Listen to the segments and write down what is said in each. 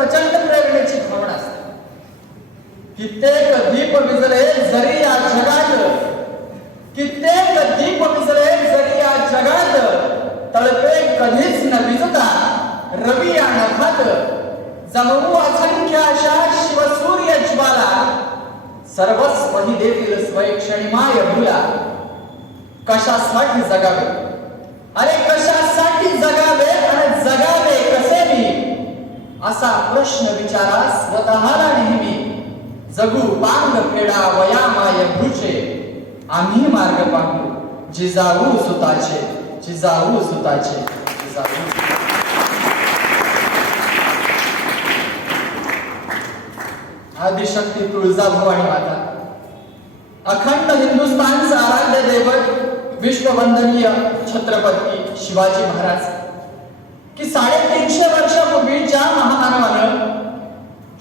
प्रचंड प्रेरणेची भावना असते. कित्येक दीप विजले जरी या जगात, कित्येक दीप विजले जरी या जगात, तळपे कधीच न विजता रवी या नखात. जमवू असंख्य अशा शिवसूर्य ज्वाला, सर्वस्व ही देतील स्वयक्षणिमाय भूला. कशासाठी जगावे, अरे कशासाठी जगावे आणि जगावे कसे मी, असा प्रश्न विचारा स्वतःला नेहमी. जगू पांग फेडा वयामाय भूचे, आम्ही मार्ग पाहू जिजाऊ सुताचे, जिजाऊ सुताचे, जिजाऊ. आदिशक्ती तुळजाभवानी माता, अखंड हिंदुस्थानचा आराध्य दैवत, विश्ववंदनीय छत्रपती शिवाजी महाराज, की 350 वर्षापूर्वी ज्या महामानवानं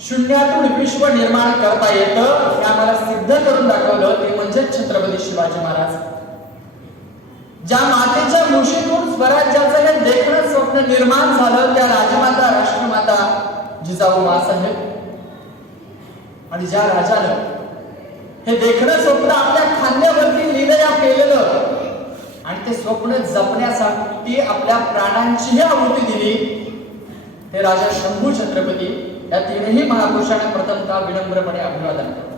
शून्यातून विश्व निर्माण करता येतं हे आम्हाला सिद्ध करून दाखवलं ते म्हणजे छत्रपती शिवाजी महाराज. ज्या मातेच्या मुशीतून स्वराज्याचं हे देखणं स्वप्न निर्माण झालं त्या राजमाता राष्ट्रमाता जिजाऊ माँसाहेब. आणि ज्या राजानं हे देखणं स्वप्न आपल्या खांद्यावरती लीलया केलेलं आणि ते स्वप्न जपण्यासाठी आपल्या प्राणांचीही आहुती दिली ते राजा शंभू छत्रपती. या तीनही महापुरुषांना प्रथमतः विनम्रपणे अभिवादन करतो.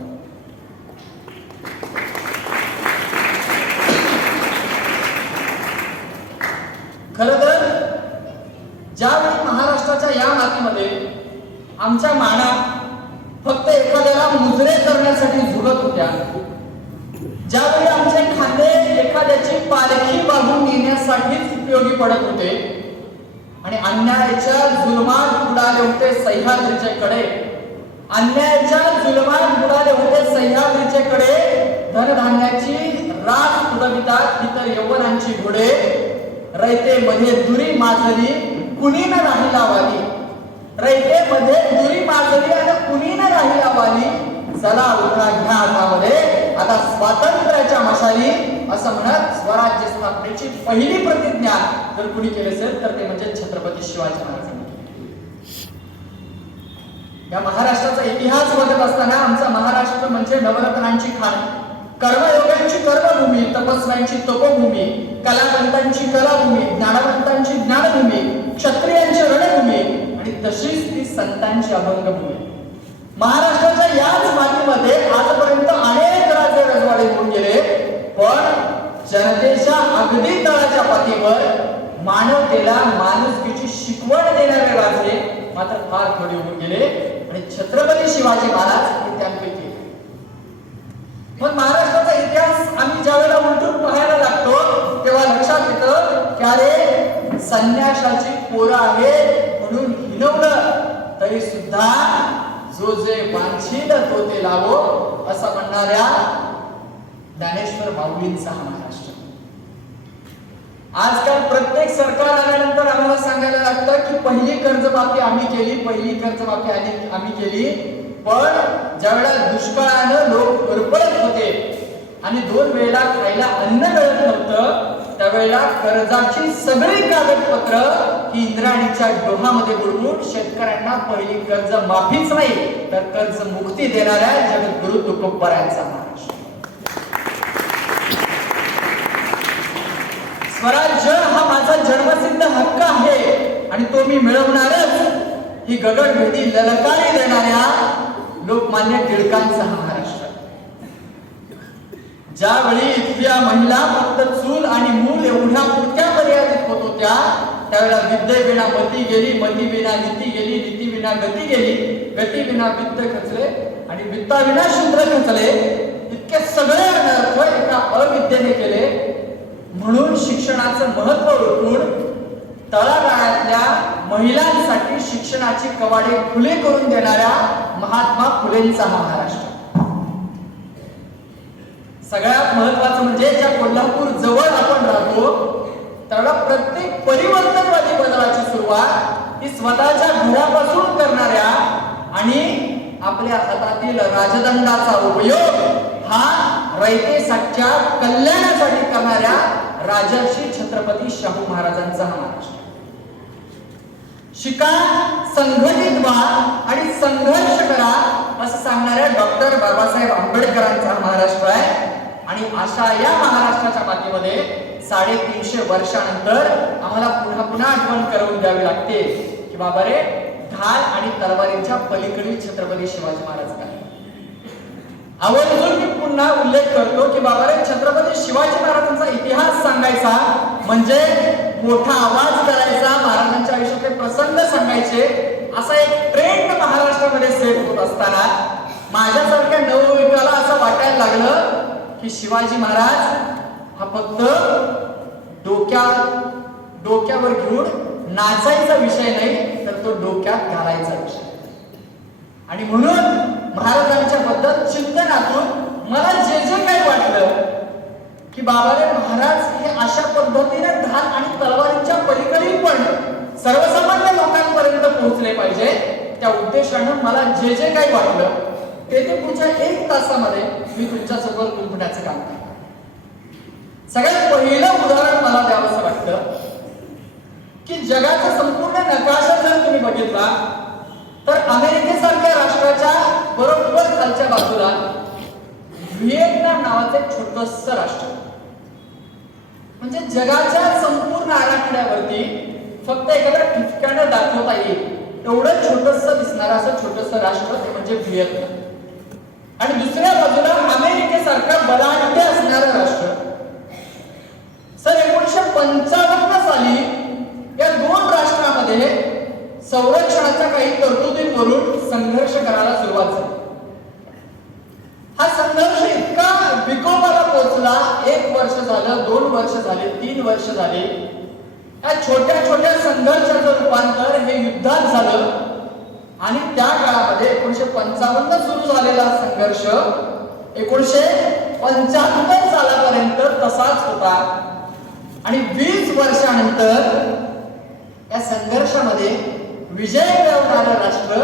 खरं तर ज्यावेळी महाराष्ट्राच्या या मातीमध्ये आमच्या माना फक्त एखाद्याला मुजरे करण्यासाठी झुलत होत्या, ज्यावेळी आमचे खांदे एखाद्याची पालखी बांधून नेण्यासाठीच उपयोगी पडत होते आणि अन्यायाच्या जुलमात बुडाले होते सह्याद्रीचे कडे, अन्यायाच्या जुलमात बुडाले होते सह्याद्रीचे कडे. धनधान्याची राख उडवितात इतर यवनांची घोडे, रयते मध्ये दुरी माजली कुणी न राहिला वाली, रयते मध्ये दुरी माजली आणि कुणी न राहिला वाली. चला उठा घ्या हातामध्ये आता स्वातंत्र्याच्या मशाली, असं म्हणत स्वराज्य स्थापनेची पहिली प्रतिज्ञा जर कुणी केली असेल तर ते म्हणजे छत्रपती शिवाजी महाराजांनी. या महाराष्ट्राचा इतिहास बघत असताना आमचा महाराष्ट्र म्हणजे नवरत्नांची खाण, कर्मयोगांची कर्मभूमी, तपस्व्यांची तपोभूमी, कलावंतांची कलाभूमी, ज्ञानवंतांची ज्ञानभूमी, क्षत्रियांची रणभूमी आणि तशीच ती संतांची अभंगभूमी. महाराष्ट्राच्या याच मातीमध्ये आजपर्यंत अनेक राजे रजवाडे होऊन गेले, पण जनतेच्या अगदी तळाच्या पातळीवर मानवतेला माणुसकीची शिकवण देणारे राजे मात्र फार थोडे होऊन गेले आणि छत्रपती शिवाजी महाराज हे त्यांपैकी. पण महाराष्ट्राचा इतिहास आम्ही ज्यावेळेला उलटून पाहायला लागतो तेव्हा लक्षात येतं की अरे संन्याशाची पोरं आहे म्हणून हिनवलं तरी सुद्धा जो जे बांधशील तो ते लावो असं म्हणणाऱ्या ज्ञानेश्वर माऊलींचा हा महाराष्ट्र. आजकाल प्रत्येक सरकार आल्यानंतर आम्हाला सांगायला लागतं की पहिली कर्जमाफी आम्ही केली, पहिली कर्जमाफी आम्ही केली. पण ज्यावेळेला दुष्काळानं लोक करपळत होते आणि 2 वेळेला खायला अन्न मिळत नव्हतं त्यावेळेला कर्जाची सगळी कागदपत्र ही इंद्राणीच्या डोहामध्ये बुडवून शेतकऱ्यांना पहिली कर्ज माफीच नाही तर कर्ज मुक्ती देणाऱ्या जगद्गुरु तुकोबारायांचा महाराष्ट्र. स्वराज्य हा माझा जन्मसिद्ध हक्क आहे आणि तो मी मिळवणारच ही गगनभेदी ललकारी देणाऱ्या लोकमान्य टिळकांचा महाराष्ट्र. ज्यावेळी इथल्या महिला फक्त चूल आणि मूल एवढ्या पुरत्या मर्यादित होत होत्या त्यावेळेला विद्येविना मती गेली, मती विना नीती गेली, नीती विना गती गेली, गती विना वित्त खचले आणि वित्ताविना शूद्र खचले. इतके सगळे अनर्थ एका अविद्येने केले. म्हणून शिक्षणाचं महत्व ओळखून तळागाळातल्या महिलांसाठी शिक्षणाची कवाडे खुले करून देणाऱ्या महात्मा फुलेंचा महाराष्ट्र. सगळ्यात महत्वाचं म्हणजे ज्या कोल्हापूर जवळ आपण राहतो त्याला प्रत्येक परिवर्तनवादी बदलाची सुरुवात ही स्वतःच्या घरापासून करणाऱ्या आणि आपल्या हातातील राजदंडाचा उपयोग हा रयतेच्या कल्याणासाठी करणाऱ्या राजर्षी छत्रपती शाहू महाराजांचा हा महाराष्ट्र. शिका संघटित व्हा आणि संघर्ष करा असं सांगणाऱ्या डॉक्टर बाबासाहेब आंबेडकरांचा महाराष्ट्र आहे. आणि अशा या महाराष्ट्राच्या मातीमध्ये 350 वर्षानंतर आम्हाला पुन्हा पुन्हा आठवण करून द्यावी लागते की बाबा रे, ढाल आणि तलवारींच्या पलीकडील छत्रपती शिवाजी महाराज काय. आवर्जून मी पुन्हा उल्लेख करतो की बाबा रे, छत्रपती शिवाजी महाराजांचा इतिहास सांगायचा म्हणजे मोठा आवाज करायचा, महाराजांच्या आयुष्यातले प्रसंग सांगायचे, असा एक ट्रेंड महाराष्ट्रामध्ये सेट होत असताना माझ्यासारख्या नवयुवकाला असं वाटायला लागलं की शिवाजी महाराज हा फक्त डोक्यावर घेऊन नाचायचा विषय नाही, तर तो डोक्यात घालायचा विषय. आणि म्हणून महाराजांच्या बद्दल चिंतनातून मला जे जे काही वाटलं की बाबा रे, महाराज हे अशा पद्धतीने ढाल आणि तलवारींच्या पलीकडील पण सर्वसामान्य लोकांपर्यंत पोहोचले पाहिजे, त्या उद्देशानं मला जे जे काही वाटलं ते पुढच्या 1 तासामध्ये मी तुमच्यासोबत गुंतण्याचं काम केलं. सगळ्यात पहिलं उदाहरण मला द्यावंसं वाटतं की जगाचा संपूर्ण नकाशा जर तुम्ही बघितला तर अमेरिकेसारख्या राष्ट्राच्या बरोबर खालच्या बाजूला व्हिएतनाम नावाचं एक छोटंसं राष्ट्र, म्हणजे जगाच्या संपूर्ण आराखड्यावरती फक्त एखाद्या ठिपक्यानं दाखवता येईल एवढं छोटंसं दिसणारं असं छोटंसं राष्ट्र ते म्हणजे व्हिएतनाम. आणि दुसऱ्या बाजूला अमेरिकेसारखं बलाढ्य असणारं राष्ट्र. सन 1955 साली या 2 राष्ट्रांमध्ये संरक्षणाच्या काही तरतुदींवरून संघर्ष करायला सुरुवात झाली. हा संघर्ष इतका विकोपाला पोहोचला, 1 वर्ष झालं, 2 वर्ष झाले, 3 वर्ष झाले. या छोट्या छोट्या संघर्षाचं रूपांतर हे युद्धात झालं. आणि त्या काळामध्ये 1955 सुरू झालेला संघर्ष 1975 सालापर्यंत तसाच होता. आणि 20 वर्षानंतर या संघर्षामध्ये विजय मिळवणारं राष्ट्र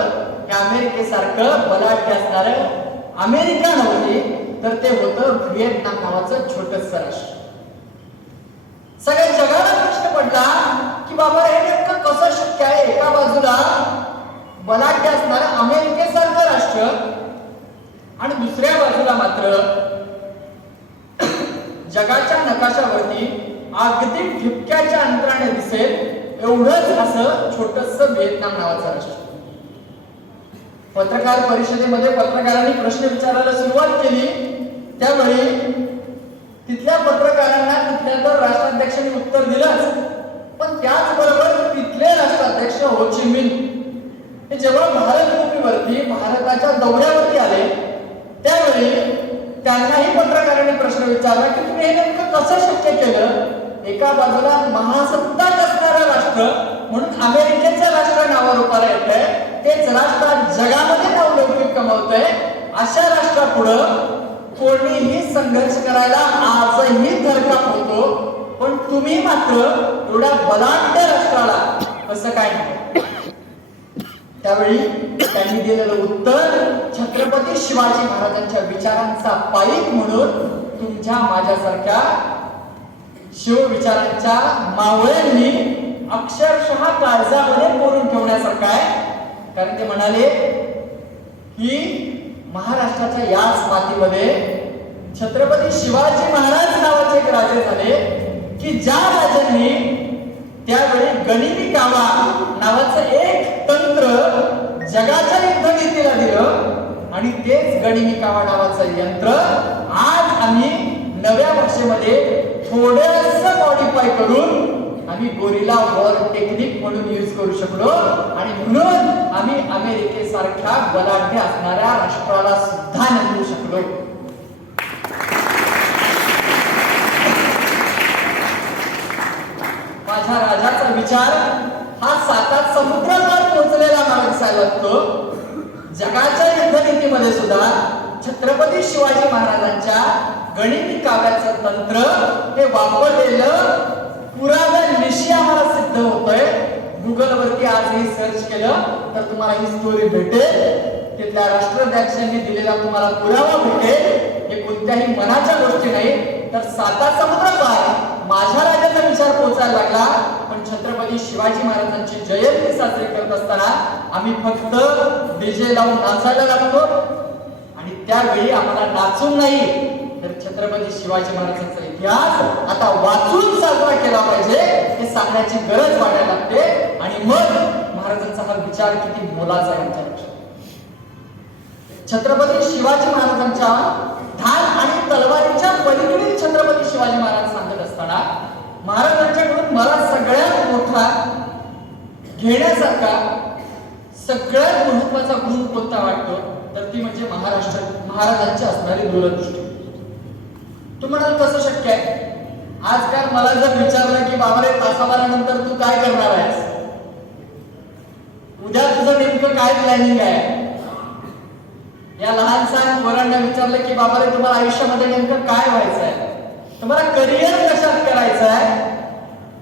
हे अमेरिकेसारखं बलाढ्य असणारं अमेरिका नव्हती, तर ते होतं व्हिएतनाम नावाचं छोटंसं राष्ट्र. सगळ्या जगाला प्रश्न पडला की बाबा हे नेमकं कसं शक्य आहे, एका बाजूला बलाढ्य असणारं अमेरिकेसारखं राष्ट्र आणि दुसऱ्या बाजूला मात्र जगाच्या नकाशावरती अगदी ठिपक्याच्या अंतराने दिसेल एवढंच असं छोटंसं व्हिएतनाम नावाचं राष्ट्र. पत्रकार परिषदेमध्ये पत्रकारांनी प्रश्न विचारायला सुरुवात केली, त्यावेळी तिथल्या पत्रकारांना तिथल्या तर राष्ट्राध्यक्षांनी उत्तर दिलंच, पण त्याचबरोबर तिथले राष्ट्राध्यक्ष हो ची मिन्ह हे जेव्हा भारत भूमीवरती भारताच्या दौऱ्यावरती आले त्यावेळी त्यांनाही पत्रकारांनी प्रश्न विचारला की तुम्ही हे नेमकं कसं शक्य केलं. एका बाजूला महासत्ताक असणारं राष्ट्र म्हणून अमेरिकेचं राष्ट्र नावारूपाला येतंय, तेच राष्ट्र जगामध्ये नावलौकिक कमावतंय, अशा राष्ट्रापुढं कोणीही संघर्ष करायला आजही धडकाप होतो. पण तुम्ही मात्र एवढ्या बलाढ्य राष्ट्राला असं काय नाही. त्यावेळी त्यांनी दिलेलं उत्तर छत्रपती शिवाजी महाराजांच्या विचारांचा पाईक म्हणून तुमच्या माझ्यासारख्या शिवविचारांच्या मावळ्यांनी अक्षरशः काळजामध्ये कोरून ठेवण्यासारखं आहे. कारण ते म्हणाले की महाराष्ट्राच्या याच मातीमध्ये छत्रपती शिवाजी महाराज नावाचे एक राजे झाले की ज्या राजांनी त्यावेळी गनिमी कावा नावाचं एक तंत्र जगाच्या युद्धनीतीला दिलं आणि तेच गनिमी कावा नावाचं यंत्र आज आम्ही नव्या भाषेमध्ये थोडंसं मॉडिफाय करून आम्ही गोरिला वॉर टेक्निक म्हणून यूज करू शकलो. आणि म्हणून आम्ही अमेरिकेसारख्या बलाढ्य असणाऱ्या राष्ट्राला सुद्धा निवडू शकलो. माझ्या राजाचा विचार हा 7 समुद्रावर पोहोचलेला मला दिसायला लागतो. जगाच्या युद्धनीतीमध्ये सुद्धा छत्रपती शिवाजी महाराजांच्या गनिमी काव्याचं तंत्र हे वापरलेलं पुराव्यानिशी आम्हाला सिद्ध होतंय. गुगल वरती आजही सर्च केलं तर तुम्हाला ही स्टोरी भेटेल, तिथल्या राष्ट्राध्यक्षांनी दिलेला तुम्हाला पुरावा भेटेल. हे कोणत्याही मनाच्या गोष्टी नाही, तर 7 समुद्र पार माझ्या राजाचा विचार पोहोचायला लागला. पण पण छत्रपती शिवाजी महाराजांची जयंती साजरी करत असताना आम्ही फक्त डीजे लावून नाचायला लागतो आणि त्यावेळी आम्हाला नाचून नाही तर छत्रपती शिवाजी महाराजांचा इतिहास आता वाचून साजरा केला पाहिजे हे सांगण्याची गरज वाटायला लागते आणि मग महाराजांचा हा विचार किती मोलाचा आहे आमच्या लक्षात. छत्रपती शिवाजी महाराजांच्या धान आणि तलवारीच्या पलीकडील छत्रपती शिवाजी महाराज सांगत असताना महाराजांच्याकडून मला सगळ्यात मोठा घेण्यासारखा सगळ्यात महत्वाचा गुण कोणता वाटतो तर ती म्हणजे महाराजांची असणारी दूरदृष्टी. तुम्हाला कसं शक्य आहे? आजकाल मला जर विचारलं की बाबा रे तासाभरानंतर तू काय करणार आहेस, उद्या तुझं नेमकं काय प्लॅनिंग आहे, या लहान सहान पोरांना विचारलं की बाबा रे तुम्हाला आयुष्यामध्ये नेमकं काय व्हायचं आहे, तुम्हाला करिअर कशात करायचं आहे,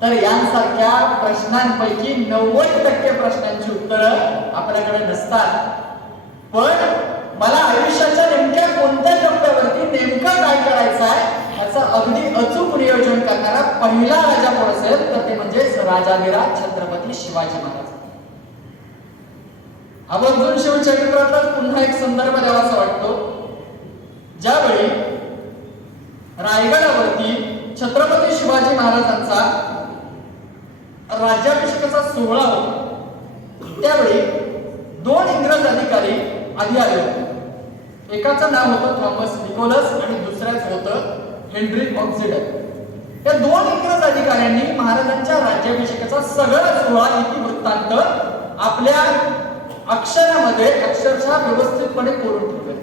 तर यांसारख्या प्रश्नांपैकी 90% प्रश्नांची उत्तरं आपल्याकडे नसतात. पण मला आयुष्याच्या नेमक्या कोणत्या टप्प्यावरती नेमकं काय करायचं आहे याचं अगदी अचूक नियोजन करणारा पहिला राजा कोण असेल तर ते म्हणजे राजाधिराज छत्रपती शिवाजी महाराज. आवर्जून शिवचरित्रातला पुन्हा एक संदर्भ द्यावासा वाटतो. ज्यावेळी रायगडावरती छत्रपती शिवाजी महाराजांचा राज्याभिषेकाचा सोहळा होता त्यावेळी 2 इंग्रज अधिकारी आधी आले होते. एकाचं नाव होतं थॉमस निकोलस आणि दुसऱ्याचं होतं हेनरी ऑक्सिडन. त्या 2 इंग्रज अधिकाऱ्यांनी महाराजांच्या राज्याभिषेकाचा सगळा सोहळा इतिवृत्तांत आपल्या अक्षरामध्ये अक्षरशः व्यवस्थितपणे कोरून ठेवले.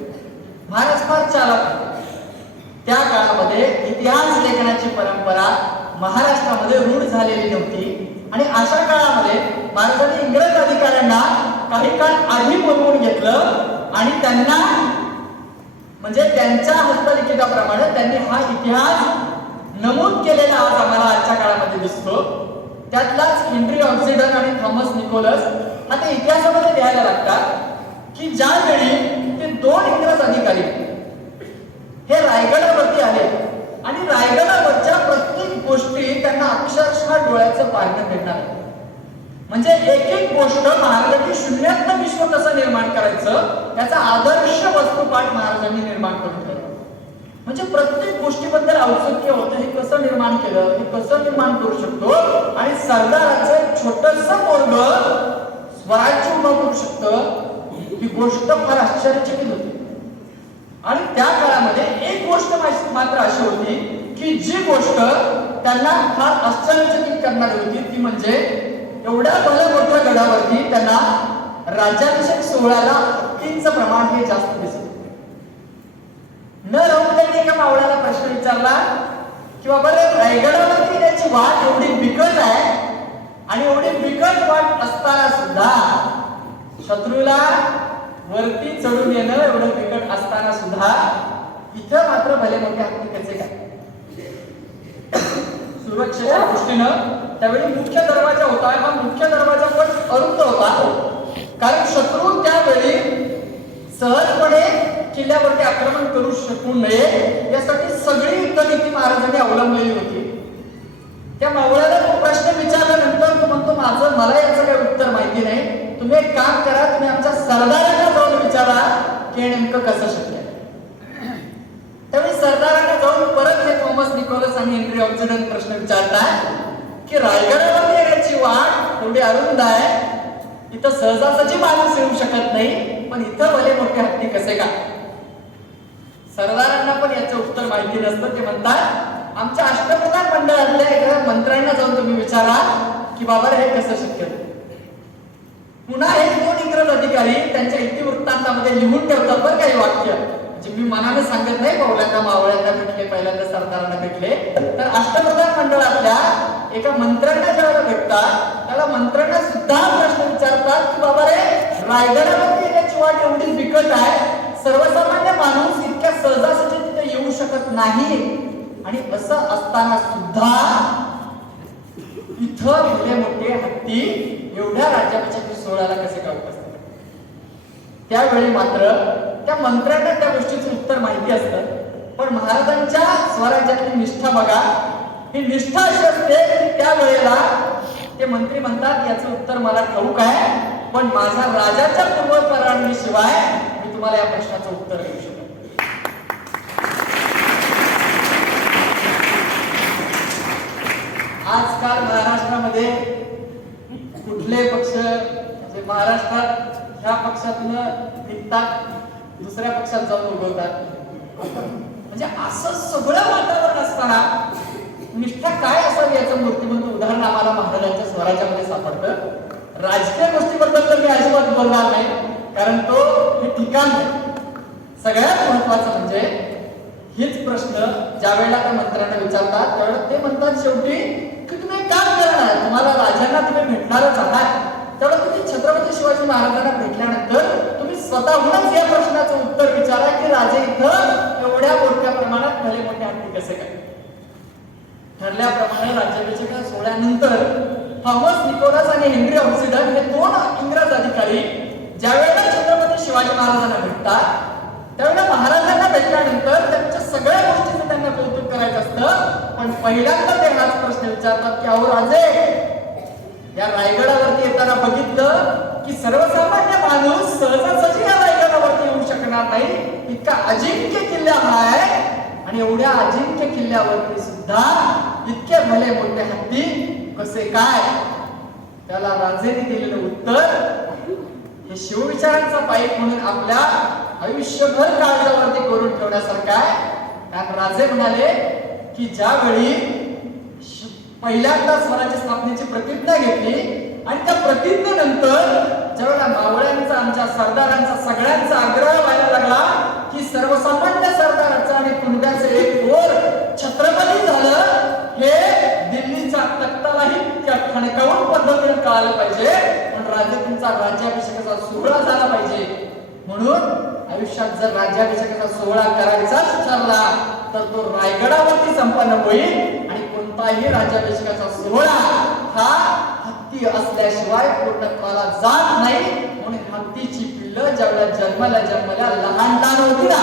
महाराज फार चालाक होते. त्या काळामध्ये इतिहास लेखनाची परंपरा महाराष्ट्रामध्ये रूढ झालेली नव्हती आणि अशा काळामध्ये महाराजांनी इंग्रज अधिकाऱ्यांना काही काळ आधी बोलवून घेतलं आणि त्यांना म्हणजे त्यांच्या हस्तलिखिताप्रमाणे त्यांनी हा इतिहास नमूद केलेला आज आम्हाला आजच्या काळामध्ये दिसतो. त्यातलाच हेनरी ऑक्सिडन आणि थॉमस निकोलस आता इतिहासामध्ये लिहायला लागतात की ज्यावेळी ते 2 इंग्रज अधिकारी हे रायगडावरती आले आणि रायगडावरच्या प्रत्येक गोष्टी त्यांना अक्षरशः डोळ्याचं पारणं देणार आहे. म्हणजे एक एक गोष्ट महाराजांनी शून्यातनं विश्व कसं निर्माण करायचं याचा आदर्श वस्तुपाठ महाराजांनी निर्माण करून ठेवला. म्हणजे प्रत्येक गोष्टीबद्दल औत्सुक्य होतं, हे कसं निर्माण केलं, हे कसं निर्माण करू शकतो आणि सरदाराचं एक छोटंसं पोरगं स्वराज्य उभं करू शकतं ही गोष्ट फार आश्चर्यचकित होती. आणि त्या काळामध्ये एक गोष्ट मात्र अशी होती की जी गोष्ट त्यांना फार आश्चर्यचकित करणारी होती ती म्हणजे एवढ्या भल्या मोठ्या गडावरती त्यांना राज्याभिषेक सोहळ्याला हत्तींचं प्रमाण हे जास्त दिसत. न राहून त्यांनी एका मावळ्याला प्रश्न विचारला की बाबा रायगडावरती त्याची वाट एवढी बिकट आहे आणि एवढी बिकट वाट असताना सुद्धा शत्रूला वरती चढून येणं एवढं बिकट असताना सुद्धा इथं मात्र भले मोठे हत्ती कसे काय? सुरक्षेच्या दृष्टीनं त्यावेळी मुख्य दरवाजा होता. हा मुख्य दरवाजा पण अरुंद होता कारण शत्रू त्यावेळी सहजपणे किल्ल्यावरती आक्रमण करू शकू नये यासाठी सगळी युद्धनीती महाराजांनी अवलंबलेली होती. त्या मावळ्याला तो प्रश्न विचारल्यानंतर तो म्हणतो माझं मला याचं काही उत्तर माहिती नाही, तुम्ही एक काम करा, तुम्ही आमच्या सरदारांना जाऊन विचारा की नेमकं कसं शक्य आहे. त्यावेळी सरदारांना जाऊन परत हे थॉमस निकोलस आणि हेनरी ऑक्सिडन प्रश्न विचारतात की रायगडावर येण्याची वाट एवढी अरुंद आहे, इथं सहजासहजी माणूस येऊ शकत नाही, पण इथं भले मोठे हत्ती कसे का? सरदारांना पण याचं उत्तर माहिती नसतं. ते म्हणतात आमच्या अष्टप्रधान मंडळातल्या एका मंत्र्यांना जाऊन तुम्ही विचारा की बाबा हे कसं शक्य आहे. पुन्हा हे 2 इंग्रज अधिकारी त्यांच्या इतिवृत्तांतामध्ये लिहून ठेवतात बरं काही वाक्य, जे मी मनाने सांगत नाही. पावल्यांना मावळ्यांना भेटले, पहिल्यांदा सरदारांना भेटले तर अष्टप्रधान मंडळातल्या एका मंत्र्यांना ज्यावेळेला भेटतात त्याला मंत्र्यांना सुद्धा प्रश्न विचारतात की बाबा रे रायगडावरती येण्याची वाट एवढी बिकट आहे, सर्वसामान्य माणूस इतक्या सहजासहजी तिथे येऊ शकत नाही आणि असं असताना सुद्धा इथं एवढे मोठे हत्ती एवढ्या राज्याभिषेक सोहळ्याला कसे काय उपस्थित? त्यावेळी मात्र त्या मंत्र्यांना त्या गोष्टीचं उत्तर माहिती असतं. पण महाराजांच्या स्वराज्यातली निष्ठा बघा, ही निष्ठा अशी असते की त्यावेळेला ते मंत्री म्हणतात याचं उत्तर मला ठाऊक आहे, पण माझ्या राजाच्या पूर्वपराणीशिवाय मी तुम्हाला या प्रश्नाचं उत्तर देऊ शकतो. आजकाल महाराष्ट्रामध्ये कुठले पक्ष म्हणजे महाराष्ट्रात ह्या पक्षातून निघतात, दुसऱ्या पक्षात जाऊन उगवतात. म्हणजे असं सगळं वातावरण असताना निष्ठा काय असावी याचं मूर्तिमंत उदाहरण आम्हाला महाराजांच्या स्वराज्यामध्ये सापडतं. राजकीय गोष्टीबद्दल तर मी अजिबात बोलणार नाही, कारण तो हे ठिकाण नाही. सगळ्यात महत्वाचं म्हणजे हेच प्रश्न ज्या वेळेला त्या मंत्र्यांना विचारतात त्यावेळेला ते म्हणतात शेवटी की तुम्ही काम करणार, तुम्हाला राजांना तुम्ही भेटणारच आहात, त्यावेळेला तुम्ही छत्रपती शिवाजी महाराजांना भेटल्यानंतर तुम्ही स्वतःहूनच या प्रश्नाचं उत्तर विचारा की राजे इथं एवढ्या मोठ्या प्रमाणात भले मोठे हत्ती कसे काय. ठरल्याप्रमाणे राज्याभिषेक सोहळ्यानंतर थॉमस निकोलस आणि हेनरी ऑक्सिडन हे दोन इंग्रज अधिकारी ज्या वेळेला छत्रपती शिवाजी महाराजांना भेटतात त्यावेळेला महाराजांना भेटल्यानंतर त्यांच्या सगळ्या गोष्टीचं त्यांना कौतुक करायचं असतं, पण पहिल्यांदा ते हाच प्रश्न विचारतात की अहो राजे, या रायगडावरती येताना बघितलं की सर्वसामान्य माणूस सहजासहजी या रायगडावरती येऊ शकणार नाही, इतका अजिंक्य किल्ला आहे आणि एवढ्या अजिंक्य किल्ल्यावरती सुद्धा इतके भले मोठे हत्ती कसे काय. त्याला राजेने दिलेलं उत्तर हे शिवविचारांचा पाईप म्हणून आपल्या आयुष्यभर काळजावरती करून ठेवण्यासारखं आहे. कारण राजे म्हणाले की ज्यावेळी पहिल्यांदा स्वराज्य स्थापनेची प्रतिज्ञा घेतली आणि त्या प्रतिज्ञेनंतर ज्यावेळेला मावळ्यांचा, आमच्या सरदारांचा सगळ्यांचा आग्रह व्हायला लागला की सर्वसामान्य सरदाराचा आणि कुणब्याचं एक ओर छत्रपती झालं, हे दिल्लीच्या तख्तालाही त्या ठणकावून पद्धतीने कळालं पाहिजे, पण राजे तुमचा राज्याभिषेकाचा सोहळा झाला पाहिजे. म्हणून आयुष्यात जर राज्याभिषेकाचा सोहळा करायचाच ठरला तर तो रायगडावरती संपन्न होईल आणि कोणताही राज्याभिषेकाचा सोहळा हा हत्ती असल्याशिवाय पूर्णत्वाला जात नाही. म्हणून हत्तीची पिल्लं ज्यावेळेला जन्मल्या लहान होती ना,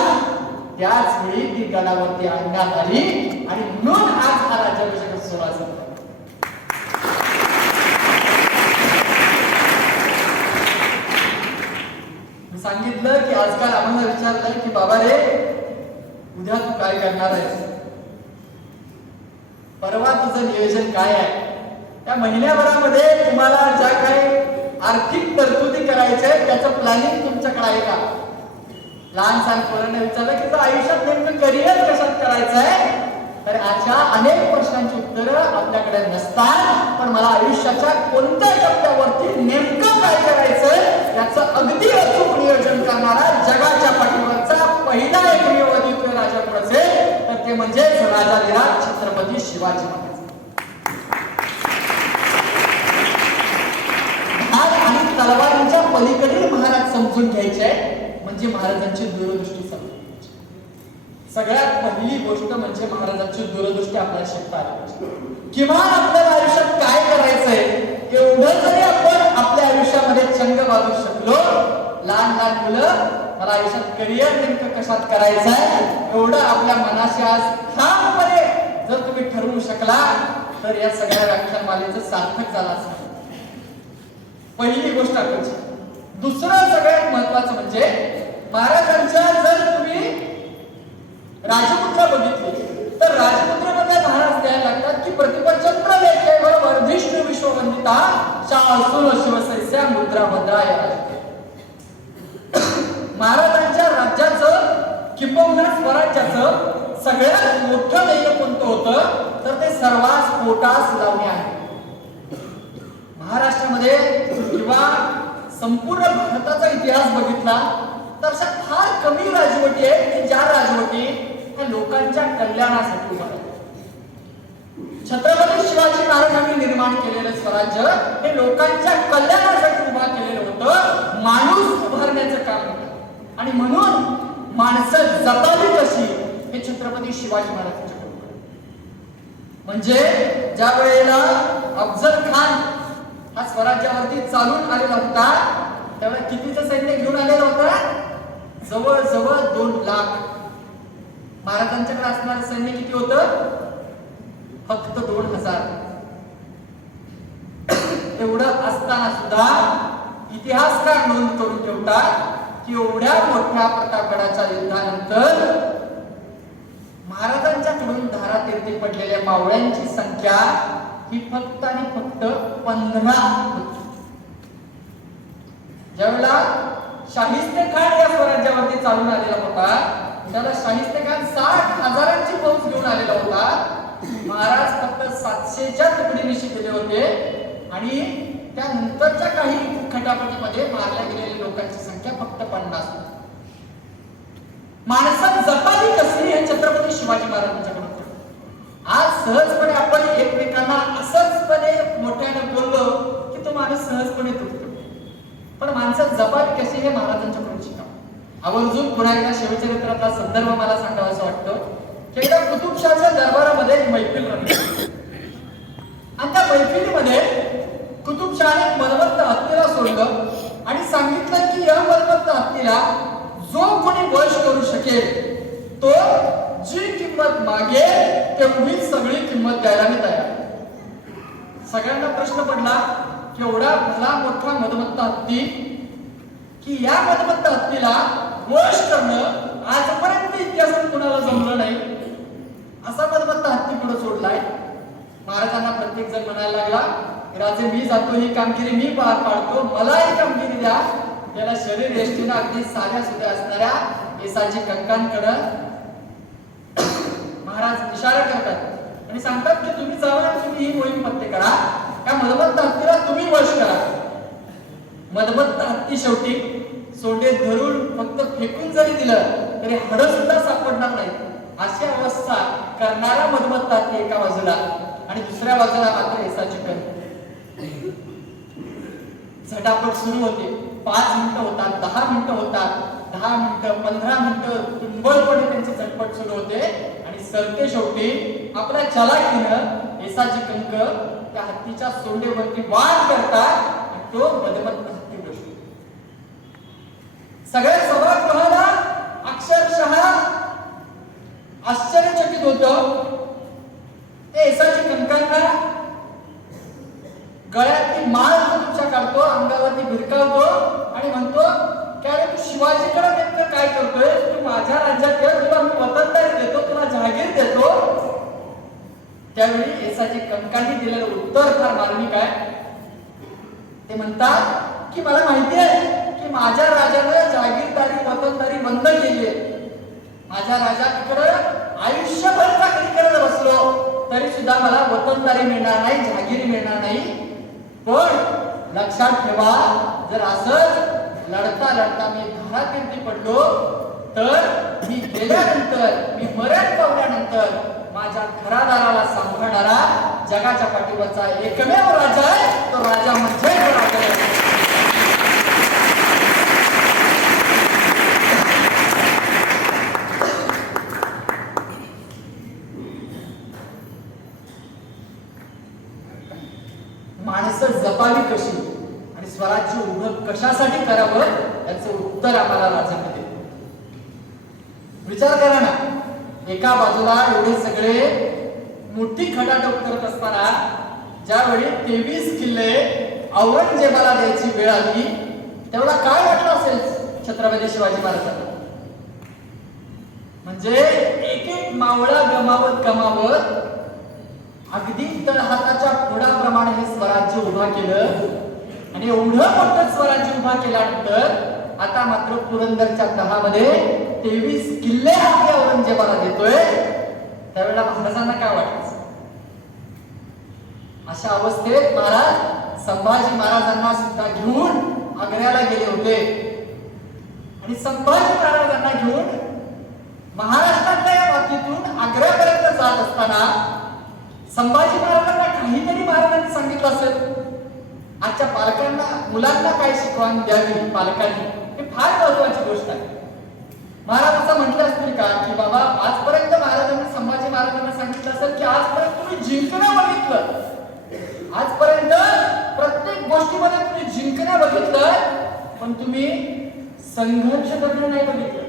त्याच वेळी ती गडावरती आणण्यात आली आणि म्हणून आज हा राज्याभिषेकाचा सोहळा झाला. सांगितलं की आजकाल आम्हाला विचारलं की बाबा रे, उद्या तू काय करणार आहेस, परवा तुझं नियोजन काय आहे, त्या महिन्याभरामध्ये तुम्हाला ज्या काही आर्थिक तरतुदी करायच्या त्याचं प्लॅनिंग तुमच्याकडे आहे का. लहान सहान पोरांना विचारलं की तुझं आयुष्यात नेमकं करिअर कशात करायचं आहे, तर अशा अनेक प्रश्नांची उत्तरं आपल्याकडे नसतात. पण मला आयुष्याच्या कोणत्या टप्प्यावरती नेमकं काय करायचंय याचं अगदी अचूक नियोजन करणारा जगाच्या पाठीवरचा पहिला एक नियोजित राजा कोण असेल तर ते म्हणजे राजाधिराज छत्रपती शिवाजी महाराज. आणि तलवारींच्या पलीकडील महाराज समजून घ्यायचे म्हणजे महाराजांची दूरदृष्टी समजून. सगळ्यात पहिली गोष्ट म्हणजे महाराजांची दूरदृष्टी आपल्याला शिकता आली पाहिजे. किमान आपल्याला आयुष्यात काय करायचंय एवढं जरी आपण आपल्या आयुष्यामध्ये चंग बांधू शकलो, लहान लहान मुलं मला आयुष्यात करिअर नेमकं कशात करायचंय एवढं आपल्या मनाशी आज ठामपणे जर तुम्ही ठरवू शकला तर या सगळ्या व्याख्यानमालेचं सार्थक झालं असं पहिली गोष्ट आठवायची. दुसरं सगळ्यात महत्वाचं म्हणजे महाराजांच्या जर तुम्ही राजपुत्र बघितले तर राजपुत्रामध्ये महाराज द्यायला लागतात की प्रतिपचंद्र लेखेवर वर्धिष्णू विश्ववंदिता शासून शिवसैस्या मुद्रा भद्राय. महाराजांच्या राज्याचं किंबहुना स्वराज्याचं सगळ्यात मोठं ध्येय कोणतं होतं तर ते सर्वांस पोटास लावणे आहे. महाराष्ट्रामध्ये किंवा संपूर्ण भारताचा इतिहास बघितला तर अशा फार कमी राजवटी आहेत की ज्या राजवटी ह्या लोकांच्या कल्याणासाठी उभा आहेत. छत्रपती शिवाजी महाराजांनी निर्माण केलेलं स्वराज्य हे लोकांच्या कल्याणासाठी उभा केलेलं होतं, माणूस उभारण्याचं काम होतं. आणि म्हणून माणसं जपावी कशी हे छत्रपती शिवाजी महाराजांचे म्हणजे ज्या वेळेला अफजल खान हा स्वराज्यावरती चालून आलेला होता त्यावेळेला कितीचं सैन्य घेऊन आलेलं होतं, जवळजवळ 2 लाख. महाराजांच्याकडे असणारं सैन्य किती होतं, फक्त 2000. एवढं असताना सुद्धा इतिहासकार नोंद करून ठेवतात की एवढ्या मोठ्या प्रतापगडाच्या युद्धानंतर महाराजांच्याकडून धारातीर्थी पडलेल्या मावळ्यांची संख्या ही फक्त आणि फक्त 15 होती. ज्यावेळेला शाहिस्तेखान या स्वराज्यावरती चालून आलेला होता, त्याला शाहिस्तेखान 60,000ची फौज घेऊन आलेला होता. महाराज फक्त 700च्या तुकडीनिशी गेले होते आणि त्यानंतरच्या काही खटापटीमध्ये मारल्या गेलेल्या लोकांची संख्या फक्त 50 होती. माणसं जपावी कसली हे छत्रपती शिवाजी महाराजांच्याकडून. आज सहजपणे आपण एकमेकांना असंचपणे मोठ्याने बोललो की तो माणूस सहजपणे तुटतो, पण माणसं जपावी कशी हे महाराजांच्याकडून शिकावं. आवर्जून पुन्हा एकदा शिवचरित्राचा संदर्भ मला सांगावासा वाटतो की एकदा कुतुबशाहाच्या दरबारामध्ये एक मैफिल रंगली आणि त्या मैफिलीमध्ये कुतुबशहाने मदमत्त हत्तीला सोडलं आणि सांगितलं की या मदमत्त हत्तीला जो कोणी वश करू शकेल तो जी किंमत मागेल तेवढी सगळी किंमत द्यायला मी तयार. सगळ्यांना प्रश्न पडला की एवढा भला मोठा मदमत्त हत्ती की या मदमत्त हत्तीला वश करणं आजपर्यंत इतिहासात कुणाला जमलं नाही. असा मदमत्त हत्ती पुढे सोडलाय. महाराजांना प्रत्येक जण म्हणायला लागला, राजे मी जातो, ही कामगिरी मी पार पाडतो, मला ही कामगिरी द्या. त्याला शरीर यष्टीनं अगदी साध्या सुध्या असणाऱ्या येसाची कंकांकडे महाराज इशारा करतात आणि सांगतात की तुम्ही जावा आणि तुम्ही ही मोहीम फत्ते करा. त्या मदमत्त हत्तीला तुम्ही वश करा. मदमत्त हत्ती शेवटी सोंडे धरून फक्त फेकून जरी दिलं तरी हाड सुद्धा सापडणार नाही अशी अवस्था करणारा मदमत्त हत्ती एका बाजूला आणि दुसऱ्या बाजूला मात्र येसाची कंक. झटापट सुरू होते. 5 मिनिटं होतात, 10 मिनिटं होतात, 10 मिनिटं, 15 मिनिटं तुंबळपणे त्यांची झटपट सुरू होते आणि सरते शेवटी आपल्या चलाखीनं येसाची कंक त्या हत्तीच्या सोंडेवरती वार करतात आणि तो मदमत्त हत्ती बसतो. सगळ्या सभागृहाला अक्षरशः आश्चर्यचकित होतं. ते येसाची कंकांना गळ्यातली माळ तुमच्या काढतो, अंगावरती भिरकावतो आणि म्हणतो की अरे तू शिवाजीकडे नेमकं काय करतोय? तू माझ्या राज्यात ये, तुला मी वतनदारी देतो, तुला जहागीर देतो. त्यावेळी येसाची कंकांनी दिलेलं उत्तर फार मार्मिक आहे. ते म्हणतात की मला माहिती आहे की माझ्या राजानं जहागीरदारी वतनदारी बंद केली आहे. माझ्या राजाकडे आयुष्यभर चाकरी करत बसलो तरी सुद्धा मला वतनदारी मिळणार नाही, जहागिरी मिळणार नाही. पण लक्षात ठेवा, जर असंच लढता लढता मी धारातीर्थी पडलो तर मी गेल्यानंतर, मी मरण पावल्यानंतर माझ्या घरादाराला सांभाळणारा जगाच्या पाठीवरचा एकमेव राजा आहे, तो राजा म्हणजे राजा. माणसं जपावी कशी आणि स्वराज्य उभं कशासाठी करावं याचं उत्तर आम्हाला राजाने दिलं. विचार करा ना, एका बाजूला एवढे सगळे मोठी खटाटोप करत असताना ज्यावेळी 23 किल्ले औरंगजेबाला द्यायची वेळ आली त्यावेळेला काय वाटलं असेल छत्रपती शिवाजी महाराजांना? म्हणजे एक एक मावळा गमावत अगदी तळहाताच्या फोडाप्रमाणे हे स्वराज्य उभा केलं आणि एवढं मोठं स्वराज्य उभा केल्यानंतर आता मात्र पुरंदरच्या तहामध्ये 23 किल्ले आपल्या औरंगजेबाला देतोय. त्यावेळेला महाराजांना काय वाटायचं? अशा अवस्थेत महाराज संभाजी महाराजांना सुद्धा घेऊन आग्र्याला गेले होते आणि संभाजी महाराजांना घेऊन महाराष्ट्रातल्या या मातीतून आग्र्यापर्यंत जात असताना संभाजी महाराजांना काहीतरी महाराजांनी सांगितलं असेल. आजच्या पालकांना, मुलांना काय शिकवण द्यावी पालकांनी, हे फार महत्वाची गोष्ट आहे. महाराज असं म्हटलं असतील का की बाबा आजपर्यंत महाराजांनी, संभाजी महाराजांना सांगितलं असेल की आजपर्यंत तुम्ही जिंकणं बघितलं, आजपर्यंत प्रत्येक गोष्टीमध्ये तुम्ही जिंकणं बघितलं, पण तुम्ही संघर्ष करणं नाही बघितलं.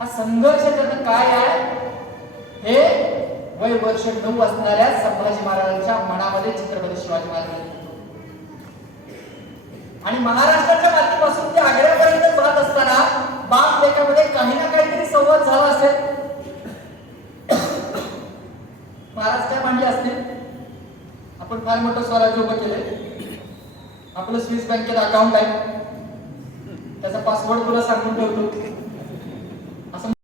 हा संघर्ष करणं काय आहे हे वय वर्ष 9 असणाऱ्या संभाजी महाराजांच्या मनामध्ये छत्रपती शिवाजी महाराजांनी आणि महाराष्ट्राच्या मातीपासून ते आग्र्यापर्यंत जात असताना बाप लेकामध्ये काही ना काहीतरी संवाद झाला असेल. महाराज काय मांडले असतील, आपण फार मोठं स्वराज्य उभं केलंय, आपलं स्विस बँकेत अकाउंट आहे, त्याचा पासवर्ड तुला सांगून ठेवतो,